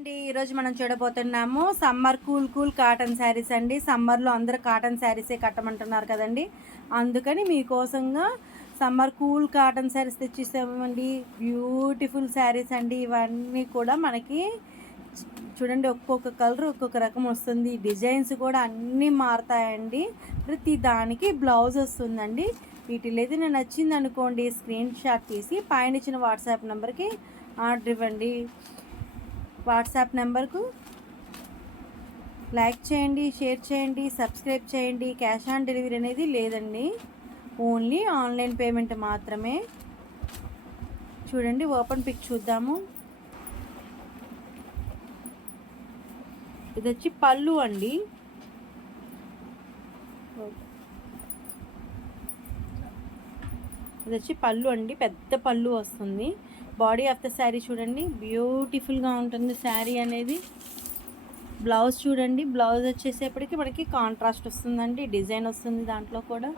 అండి ఈరోజు మనం చూడబోతున్నాము సమ్మర్ కూల్ కాటన్ శారీస్ అండి. సమ్మర్లో అందరూ కాటన్ శారీసే కట్టమంటున్నారు కదండి. అందుకని మీకోసంగా సమ్మర్ కూల్ కాటన్ శారీస్ తెచ్చిస్తామండి. బ్యూటిఫుల్ శారీస్ అండి ఇవన్నీ కూడా మనకి. చూడండి, ఒక్కొక్క కలర్ ఒక్కొక్క రకం వస్తుంది. డిజైన్స్ కూడా అన్నీ మారుతాయండి. ప్రతి దానికి బ్లౌజ్ వస్తుందండి. వీటిలో ఏదైనా నచ్చింది అనుకోండి, స్క్రీన్ షాట్ తీసి పైన ఇచ్చిన వాట్సాప్ నెంబర్కి ఆర్డర్ ఇవ్వండి. వాట్సాప్ నెంబర్కు లైక్ చేయండి, షేర్ చేయండి, సబ్స్క్రైబ్ చేయండి. క్యాష్ ఆన్ డెలివరీ అనేది లేదండి, ఓన్లీ ఆన్లైన్ పేమెంట్ మాత్రమే. చూడండి, ఓపెన్ పిక్ చూద్దాము. ఇది వచ్చి పళ్ళు అండి. ఇది వచ్చి పళ్ళు అండి, పెద్ద పళ్ళు వస్తుంది. బాడీ ఆఫ్ ద శారీ చూడండి, బ్యూటిఫుల్గా ఉంటుంది శారీ అనేది. బ్లౌజ్ చూడండి, బ్లౌజ్ వచ్చేసేపటికి మనకి కాంట్రాస్ట్ వస్తుందండి, డిజైన్ వస్తుంది దాంట్లో కూడా.